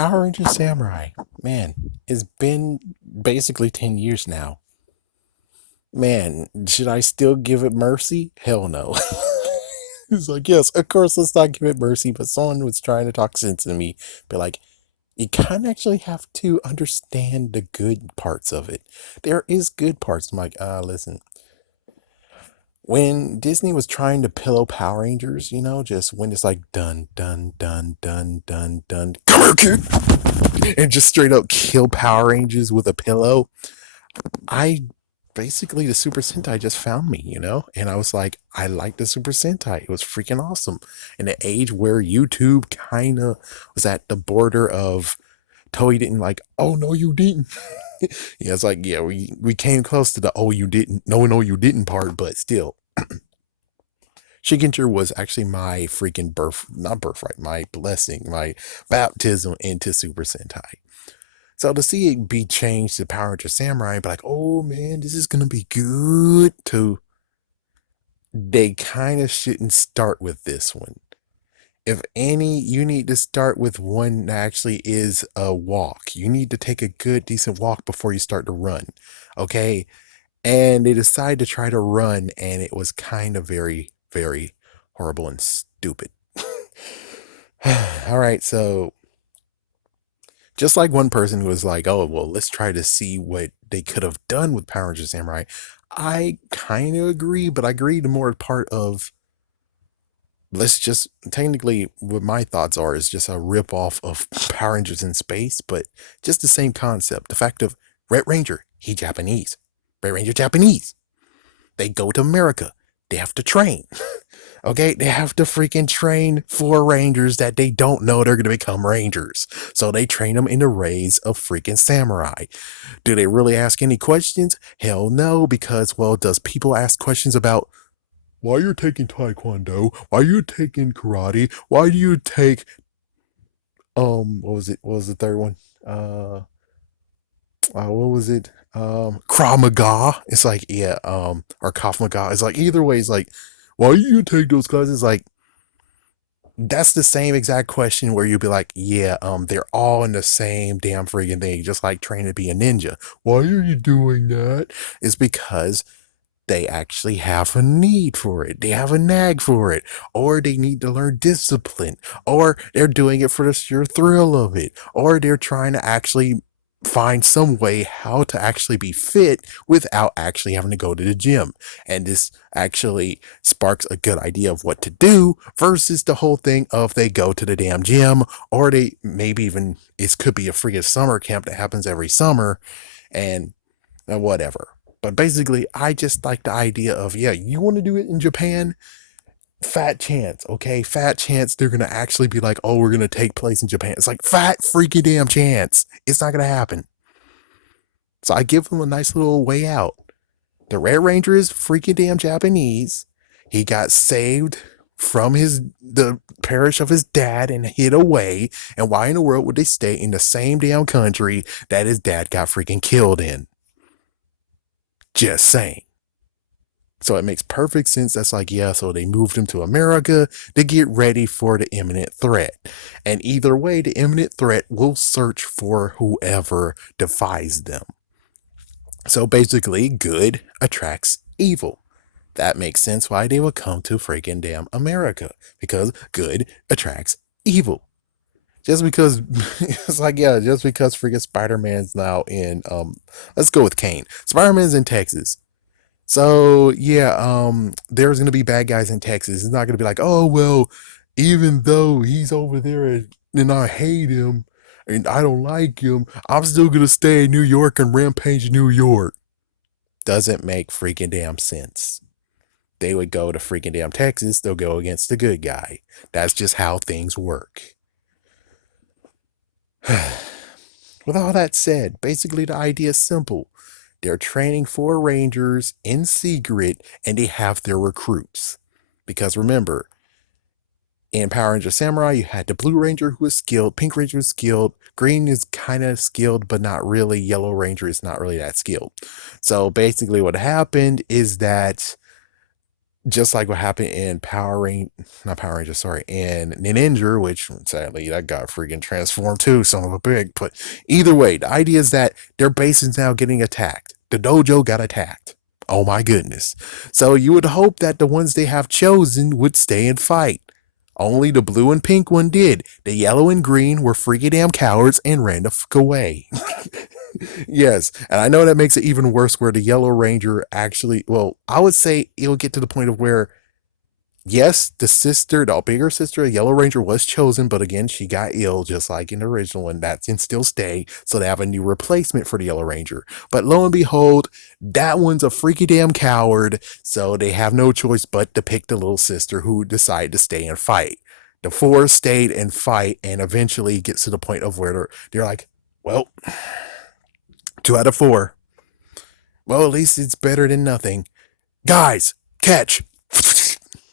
Power Rangers Samurai. Man, it's been basically 10 years now. Man, should I still give it mercy? Hell no. It's like, yes, of course, let's not give it mercy. But someone was trying to talk sense to me. Be like, you kind of actually have to understand the good parts of it. There is good parts. I'm like, listen, when Disney was trying to pillow Power Rangers, just when it's like dun dun dun dun dun dun, come here, kid, and just straight up kill Power Rangers with a pillow. I basically the Super Sentai just found me, and I was like, I like the Super Sentai. It was freaking awesome. In the age where YouTube kind of was at the border of Toei didn't like, oh no, you didn't. Yeah, it's like, yeah, we came close to the oh you didn't, no you didn't part, but still. Shigenture was actually my freaking not birthright, my blessing, my baptism into Super Sentai. So to see it be changed to Power Ranger Samurai, but like, oh man, this is gonna be good. They kind of shouldn't start with this one. If any, you need to start with one that actually is a walk. You need to take a good, decent walk before you start to run. Okay. And they decided to try to run, and it was kind of very, very horrible and stupid. All right, so just like one person was like, oh, well, let's try to see what they could have done with Power Rangers Samurai. I kind of agree, but I agree the more part of let's just technically what my thoughts are is just a rip off of Power Rangers in space, but just the same concept. The fact of Red Ranger, he Japanese. Red Ranger Japanese. They go to America. They have to train. Okay, they have to freaking train for rangers that they don't know they're going to become rangers. So they train them in the ways of freaking samurai. Do they really ask any questions? Hell no, because, well, does people ask questions about why you're taking taekwondo? Why you taking karate? Why do you take what was it? What was the third one? What was it? Krav Maga. It's like, yeah, or Krav Maga. It's like either way, it's like, why do you take those classes? Like, that's the same exact question where you'd be like, yeah, they're all in the same damn friggin' thing, just like training to be a ninja. Why are you doing that? It's because they actually have a need for it. They have a nag for it, or they need to learn discipline, or they're doing it for the sheer thrill of it, or they're trying to actually find some way how to actually be fit without actually having to go to the gym. And this actually sparks a good idea of what to do versus the whole thing of they go to the damn gym, or they maybe even it could be a freaking summer camp that happens every summer and whatever. But basically, I just like the idea of, yeah, you want to do it in Japan? Fat chance, okay? Fat chance they're going to actually be like, oh, we're going to take place in Japan. It's like, fat freaking damn chance. It's not going to happen. So I give them a nice little way out. The Red Ranger is freaking damn Japanese. He got saved from the parish of his dad and hid away. And why in the world would they stay in the same damn country that his dad got freaking killed in? Just saying. So it makes perfect sense. That's like, yeah, so they moved him to America to get ready for the imminent threat. And either way, the imminent threat will search for whoever defies them. So basically, good attracts evil. That makes sense why they would come to freaking damn America, because good attracts evil. Just because it's like, yeah, just because freaking Spider-Man's now in let's go with Kane. Spider-Man's in Texas. So yeah, there's gonna be bad guys in Texas. It's not gonna be like, oh well, even though he's over there and I hate him and I don't like him, I'm still gonna stay in New York and rampage New York. Doesn't make freaking damn sense. They would go to freaking damn Texas, they'll go against the good guy. That's just how things work. With all that said, basically the idea is simple. They're training for Rangers in secret and they have their recruits. Because remember, in Power Ranger Samurai, you had the Blue Ranger who is skilled, Pink Ranger is skilled, Green is kind of skilled, but not really. Yellow Ranger is not really that skilled. So basically, what happened is that just like what happened in not Power Rangers, sorry, in Ninja, which sadly that got freaking transformed too, son of a pig. But either way, the idea is that their base is now getting attacked. The dojo got attacked. Oh my goodness. So you would hope that the ones they have chosen would stay and fight. Only the blue and pink one did. The yellow and green were freaking damn cowards and ran the fuck away. Yes, and I know that makes it even worse where the Yellow Ranger actually, well, I would say it'll get to the point of where, yes, the bigger sister, the Yellow Ranger was chosen, but again, she got ill just like in the original one. That can still stay, so they have a new replacement for the Yellow Ranger. But lo and behold, that one's a freaky damn coward, so they have no choice but to pick the little sister who decided to stay and fight. The four stayed and fight, and eventually gets to the point of where they're like, well, 2 out of 4. Well, at least it's better than nothing. Guys, catch.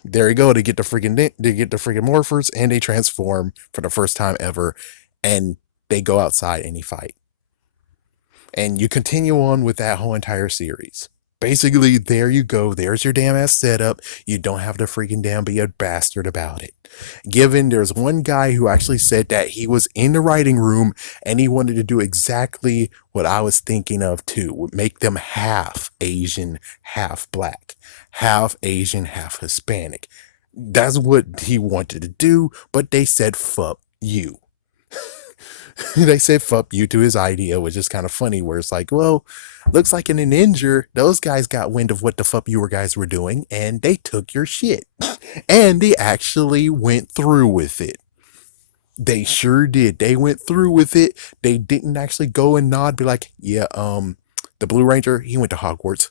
There you go. They get the freaking morphers and they transform for the first time ever, and they go outside and they fight. And you continue on with that whole entire series. Basically, there you go. There's your damn ass setup. You don't have to freaking damn be a bastard about it. Given there's one guy who actually said that he was in the writing room and he wanted to do exactly what I was thinking of too, make them half Asian, half black, half Asian, half Hispanic. That's what he wanted to do, but they said, fuck you. They said fuck you to his idea, which is kind of funny, where it's like, well, looks like in an injure, those guys got wind of what the fuck you guys were doing, and they took your shit. And they actually went through with it. They sure did. They went through with it. They didn't actually go and nod, be like, yeah, the Blue Ranger, he went to Hogwarts.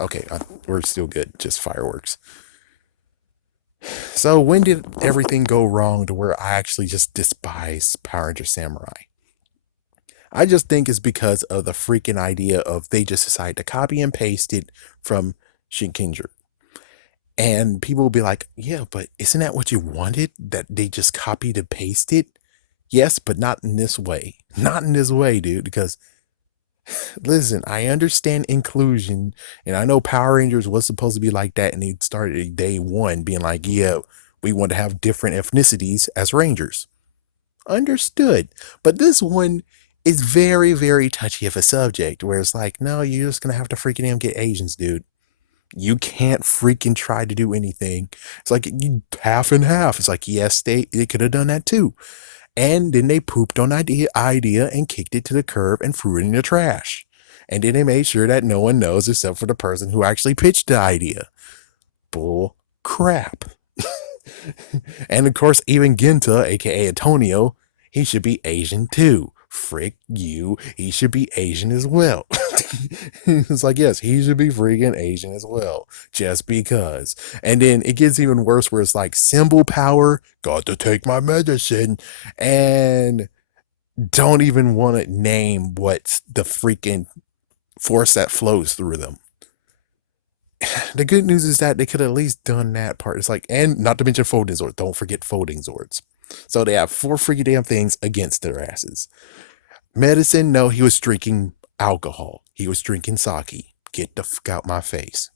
Okay, we're still good. Just fireworks. So when did everything go wrong to where I actually just despise Power Ranger Samurai? I just think it's because of the freaking idea of they just decided to copy and paste it from Shinkenger. And people will be like, yeah, but isn't that what you wanted? That they just copied and pasted? Yes, but not in this way. Not in this way, dude, because listen, I understand inclusion, and I know Power Rangers was supposed to be like that, and they started day one being like, yeah, we want to have different ethnicities as Rangers. Understood. But this one is very, very touchy of a subject where it's like, no, you're just gonna have to freaking damn get Asians, dude. You can't freaking try to do anything. It's like you half and half. It's like, yes, they could have done that too. And then they pooped on idea and kicked it to the curb and threw it in the trash. And then they made sure that no one knows except for the person who actually pitched the idea. Bull crap. And of course, even Ginta, aka Antonio, he should be Asian too. Frick you, he should be Asian as well. It's like, yes, he should be freaking Asian as well, just because. And then it gets even worse where it's like symbol power, got to take my medicine, and don't even want to name what's the freaking force that flows through them. The good news is that they could have at least done that part. It's like, and not to mention folding Zords. Don't forget folding Zords. So they have 4 freaking damn things against their asses. Medicine, no, he was drinking alcohol. He was drinking sake. Get the fuck out my face.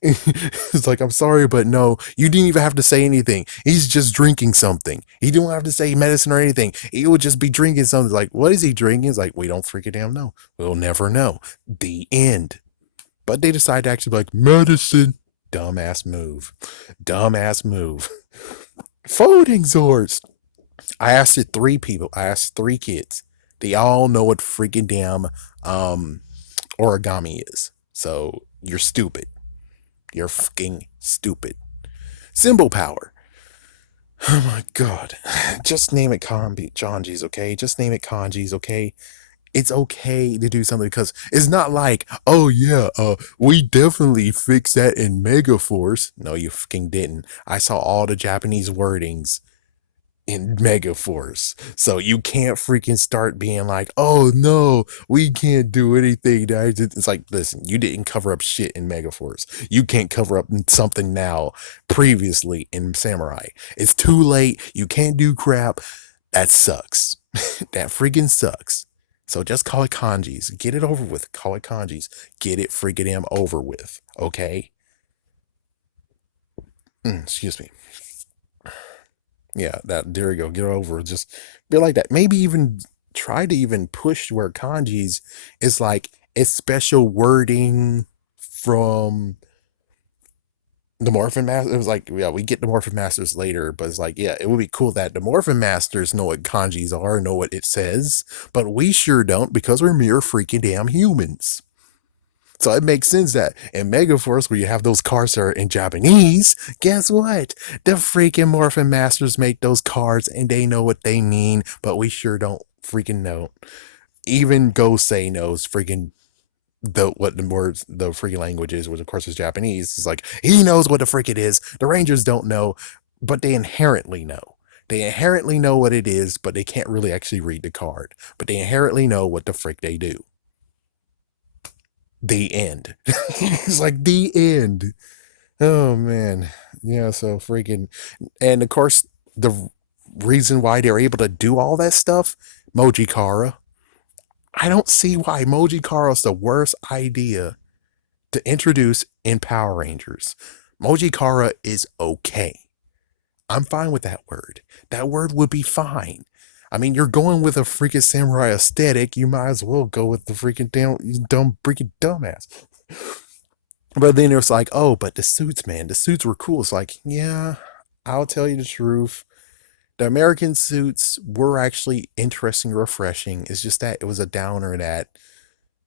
It's like, I'm sorry, but no, you didn't even have to say anything. He's just drinking something. He didn't have to say medicine or anything. He would just be drinking something. Like, what is he drinking? It's like, we don't freaking damn know. We'll never know. The end. But they decide to actually be like, medicine. Dumbass move. Dumbass move. Folding Zords. I asked it 3 people. I asked 3 kids. They all know what freaking damn origami is. So you're stupid. You're fucking stupid. Symbol power. Oh my god. Just name it kanjis, okay? Just name it kanjis, okay? It's okay to do something because it's not like, oh yeah, we definitely fixed that in Megaforce. No, you fucking didn't. I saw all the Japanese wordings in Megaforce. So you can't freaking start being like, oh no, we can't do anything. It's like, listen, you didn't cover up shit in Megaforce. You can't cover up something now previously in Samurai. It's too late. You can't do crap. That sucks. That freaking sucks. So just call it kanjis. Get it over with. Call it kanjis. Get it freaking damn over with. Okay? Excuse me. Yeah, that there you go. Get it over. Just be like that. Maybe even try to even push where kanjis is like a special wording from the Morphin Master. It was like, yeah, we get the Morphin Masters later, but it's like, yeah, it would be cool that the Morphin Masters know what kanjis are, know what it says, but we sure don't because we're mere freaking damn humans. So it makes sense that in Megaforce, where you have those cards that are in Japanese, guess what? The freaking Morphin Masters make those cards and they know what they mean, but we sure don't freaking know. Even Gosei knows freaking what the words, the freaking language is, which of course is Japanese. It's like he knows what the frick it is. The Rangers don't know, but they inherently know. They inherently know what it is, but they can't really actually read the card. But they inherently know what the frick they do. The end. It's like the end. Oh man. Yeah, so freaking, and of course the reason why they're able to do all that stuff, Mojikara. I don't see why Mojikara is the worst idea to introduce in Power Rangers. Mojikara is okay. I'm fine with that word. That word would be fine. I mean, you're going with a freaking samurai aesthetic. You might as well go with the freaking dumb freaking dumbass. But then it's like, oh, but the suits, man, the suits were cool. It's like, yeah, I'll tell you the truth. The American suits were actually interesting, refreshing. It's just that it was a downer that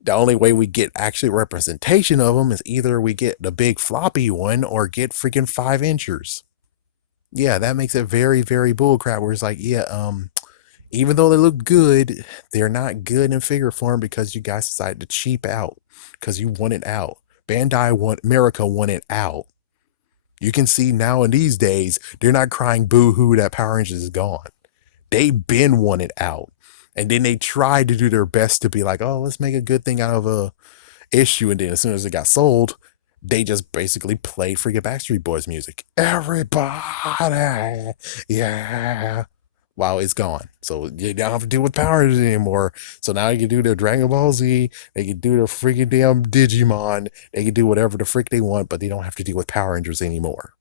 the only way we get actually representation of them is either we get the big floppy one or get freaking 5 inchers. Yeah, that makes it very, very bullcrap. Where it's like, yeah, even though they look good, they're not good in figure form because you guys decided to cheap out because you want it out. America want it out. You can see now in these days, they're not crying boo hoo that Power Rangers is gone. They been want it out. And then they tried to do their best to be like, oh, let's make a good thing out of a issue. And then as soon as it got sold, they just basically played freaking Backstreet Boys music. Everybody, yeah. Wow, it's gone. So you don't have to deal with Power Rangers anymore. So now you can do their Dragon Ball Z. They can do their freaking damn Digimon. They can do whatever the frick they want, but they don't have to deal with Power Rangers anymore.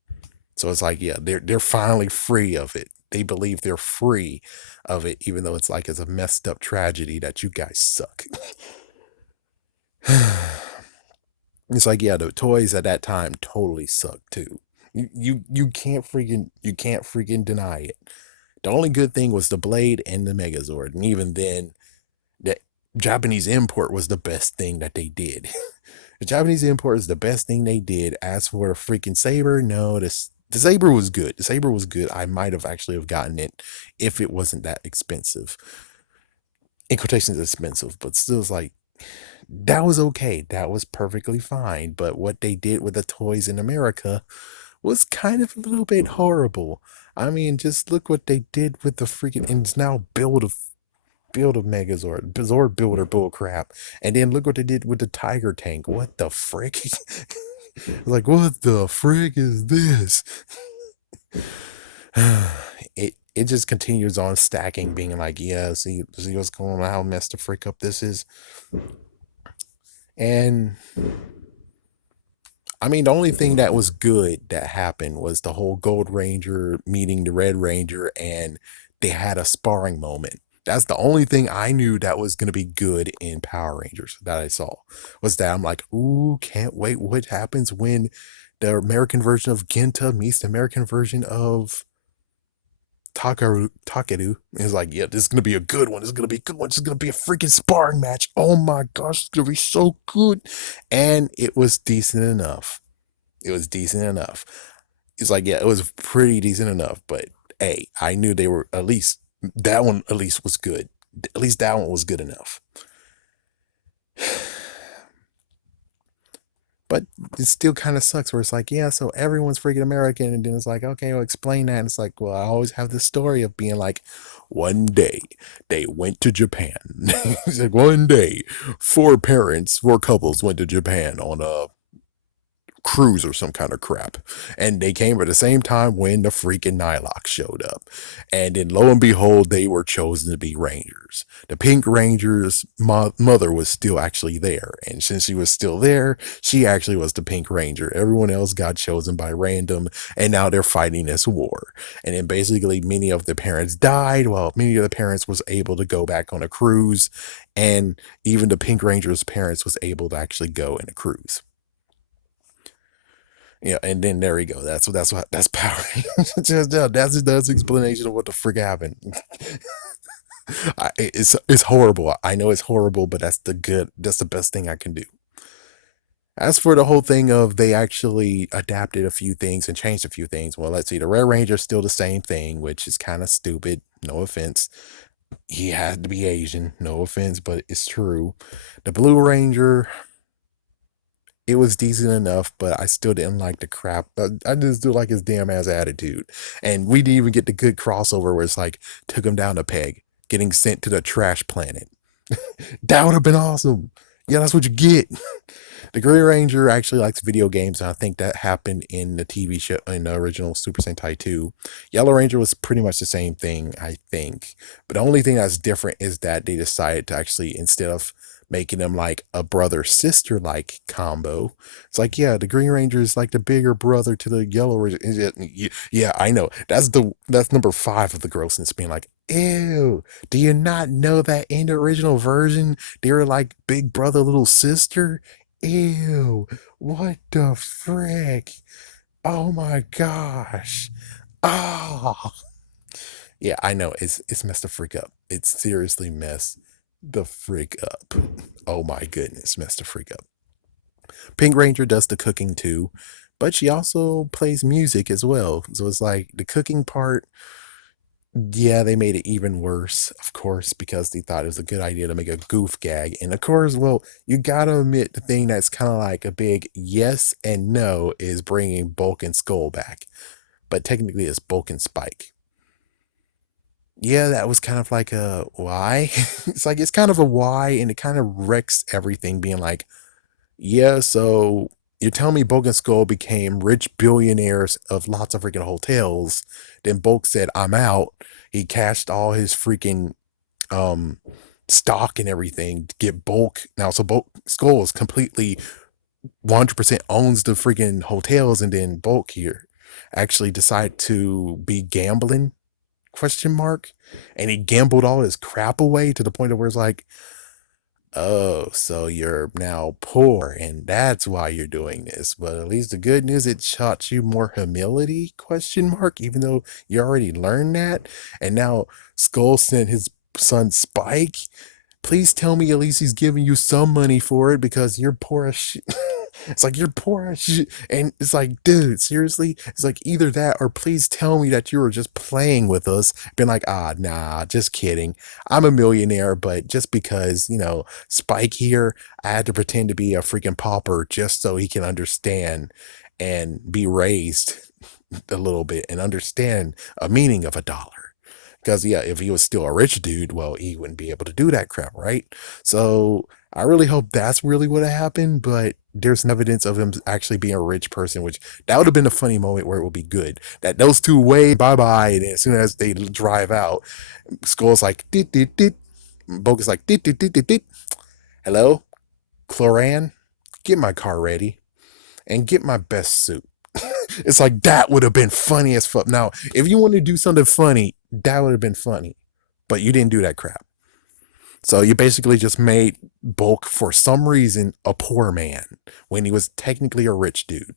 So it's like, yeah, they're finally free of it. They believe they're free of it, even though it's like it's a messed up tragedy that you guys suck. It's like, yeah, the toys at that time totally sucked too. You can't freaking deny it. The only good thing was the Blade and the Megazord, and even then, the Japanese import was the best thing that they did. The Japanese import is the best thing they did. As for the freaking Saber, no, the Saber was good. The Saber was good. I might have actually have gotten it if it wasn't that expensive. In quotations, expensive, but still, it's like that was okay. That was perfectly fine. But what they did with the toys in America was kind of a little bit horrible. I mean, just look what they did with the freaking and it's now build a Megazord, Zord builder bull crap, and then look what they did with the Tiger Tank. What the frick? Like, what the frick is this? It just continues on stacking, being like, yeah, see what's going on, how messed the frick up this is. And I mean, the only thing that was good that happened was the whole Gold Ranger meeting the Red Ranger, and they had a sparring moment. That's the only thing I knew that was going to be good in Power Rangers that I saw, was that I'm like, ooh, can't wait what happens when the American version of Genta meets the American version of Takeru is like, yeah, this is gonna be a good one. This is gonna be a good one. This is gonna be a freaking sparring match. Oh my gosh, it's gonna be so good. And it was decent enough. It was decent enough. It's like, yeah, it was pretty decent enough. But hey, I knew they were at least that one at least was good. At least that one was good enough. But it still kind of sucks where it's like, yeah, so everyone's freaking American. And then it's like, okay, well, explain that. And it's like, well, I always have this story of being like, one day they went to Japan. It's like, one day, four couples went to Japan on a cruise or some kind of crap. And they came at the same time when the freaking Nylock showed up. And then lo and behold, they were chosen to be Rangers. The Pink Ranger's mother was still actually there. And since she was still there, she actually was the Pink Ranger. Everyone else got chosen by random, and now they're fighting this war. And then basically many of the parents died. Well, many of the parents was able to go back on a cruise, and even the Pink Ranger's parents was able to actually go in a cruise. Yeah, and then there you go. That's Power Rangers. That's explanation of what the frick happened. It's horrible. I know it's horrible, but that's the best thing I can do. As for the whole thing of they actually adapted a few things and changed a few things, well, let's see. The Red Ranger's still the same thing, which is kind of stupid. No offense. He had to be Asian. No offense, but it's true. The Blue Ranger, it was decent enough, but I still didn't like the crap. I just do like his damn ass attitude. And we didn't even get the good crossover where it's like took him down a peg, getting sent to the trash planet. That would have been awesome. Yeah, that's what you get. The Green Ranger actually likes video games, and I think that happened in the TV show in the original Super Sentai 2. Yellow Ranger was pretty much the same thing, I think. But the only thing that's different is that they decided to actually, instead of making them like a brother sister like combo, it's like, yeah, the Green Ranger is like the bigger brother to the Yellow Ranger. Yeah, I know. That's number 5 of the grossness, being like, ew, do you not know that in the original version they were like big brother, little sister? Ew, what the frick? Oh my gosh. Ah. Yeah, I know. It's messed the freak up. It's seriously messed the freak up. Oh my goodness, messed the freak up. Pink Ranger does the cooking too, but she also plays music as well. So it's like the cooking part, yeah, they made it even worse, of course, because they thought it was a good idea to make a goof gag. And of course, well, you gotta admit the thing that's kind of like a big yes and no is bringing Bulk and Skull back. But technically, it's Bulk and Spike. Yeah, that was kind of like a why. It's kind of a why, and it kind of wrecks everything, being like, yeah, so you're telling me Bulk and Skull became rich billionaires of lots of freaking hotels. Then Bulk said, I'm out. He cashed all his freaking um stock and everything to get Bulk. Now, so Bulk Skull is completely 100% owns the freaking hotels, and then Bulk here actually decided to be gambling, question mark, and he gambled all his crap away to the point of where it's like, oh, so you're now poor, and that's why you're doing this. But at least the good news, it taught you more humility, question mark, even though you already learned that. And now Skull sent his son Spike. Please tell me at least he's giving you some money for it, because you're poor as shit. It's like you're poor as shit. And it's like, dude, seriously? It's like either that or please tell me that you were just playing with us. Been like, nah, just kidding. I'm a millionaire, but just because, Spike here, I had to pretend to be a freaking pauper just so he can understand and be raised a little bit and understand a meaning of a dollar. Because, yeah, if he was still a rich dude, well, he wouldn't be able to do that crap, right? So I really hope that's really what happened, but there's no evidence of him actually being a rich person, which that would have been a funny moment where it would be good. That those two wave bye bye, and as soon as they drive out, Skull's like, dit, dit, dit. Bulk is like, dit, dit, dit, dit, dit. Hello, Cloran, get my car ready and get my best suit. It's like that would have been funny as fuck. Now, if you want to do something funny, that would have been funny, but you didn't do that crap. So you basically just made Bulk, for some reason, a poor man when he was technically a rich dude.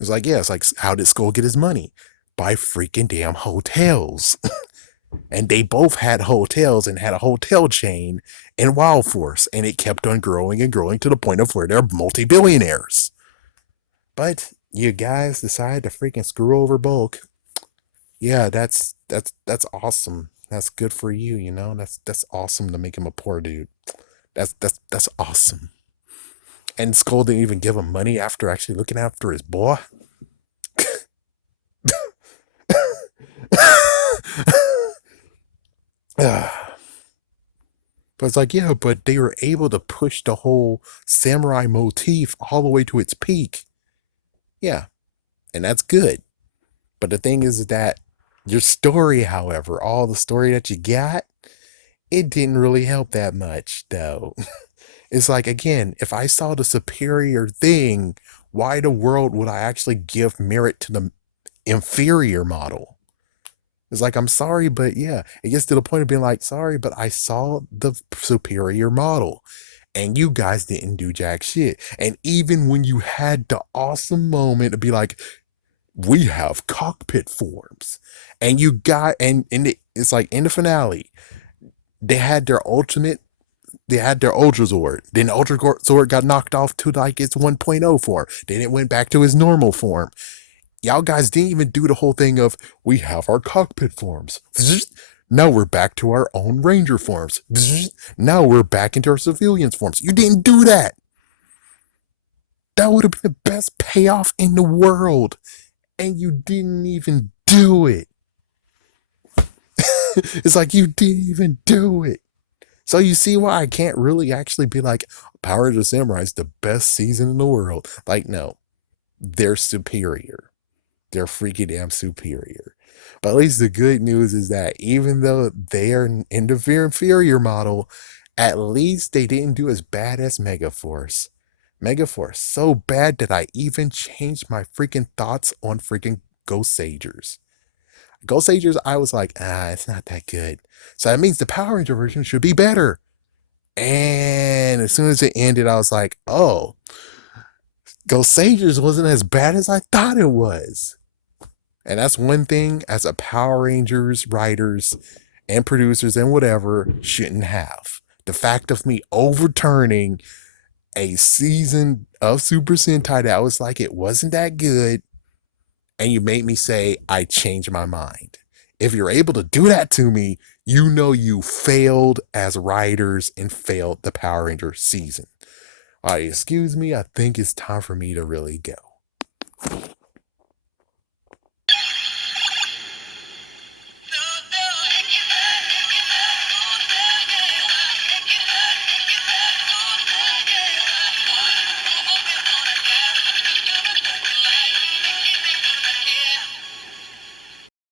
It's like, yeah, it's like, how did Skull get his money? By freaking damn hotels. And they both had hotels and had a hotel chain in Wild Force, and it kept on growing and growing to the point of where they're multi-billionaires. But you guys decided to freaking screw over Bulk. Yeah, that's awesome. That's good for you, That's awesome to make him a poor dude. That's awesome. And Skull didn't even give him money after actually looking after his boy. But it's like, yeah, but they were able to push the whole samurai motif all the way to its peak. Yeah, and that's good. But the thing is that your story, however, all the story that you got, it didn't really help that much, though. It's like, again, if I saw the superior thing, why the world would I actually give merit to the inferior model? It's like, I'm sorry, but yeah, it gets to the point of being like, sorry, but I saw the superior model and you guys didn't do jack shit. And even when you had the awesome moment to be like, we have cockpit forms, and you got, it's like in the finale, they had their ultimate, they had their Ultra Zord. Then the Ultra Zord got knocked off to like its 1.0 form. Then it went back to his normal form. Y'all guys didn't even do the whole thing of, we have our cockpit forms. Now we're back to our own Ranger forms. Now we're back into our civilians forms. You didn't do that. That would have been the best payoff in the world. And you didn't even do it. It's like you didn't even do it. So you see why I can't really actually be like, Power Rangers Samurai is the best season in the world. Like, no, they're superior. They're freaking damn superior. But at least the good news is that even though they are in the inferior model, at least they didn't do as bad as Megaforce. Megaforce, so bad that I even changed my freaking thoughts on freaking Ghost Sagers. Ghost Sagers, I was like, it's not that good. So that means the Power Ranger version should be better. And as soon as it ended, I was like, oh, Ghost Sagers wasn't as bad as I thought it was. And that's one thing as a Power Rangers writers and producers and whatever shouldn't have. The fact of me overturning a season of Super Sentai that was like, it wasn't that good, and you made me say, I changed my mind. If you're able to do that to me, you know you failed as writers and failed the Power Ranger season. All right, excuse me, I think it's time for me to really go.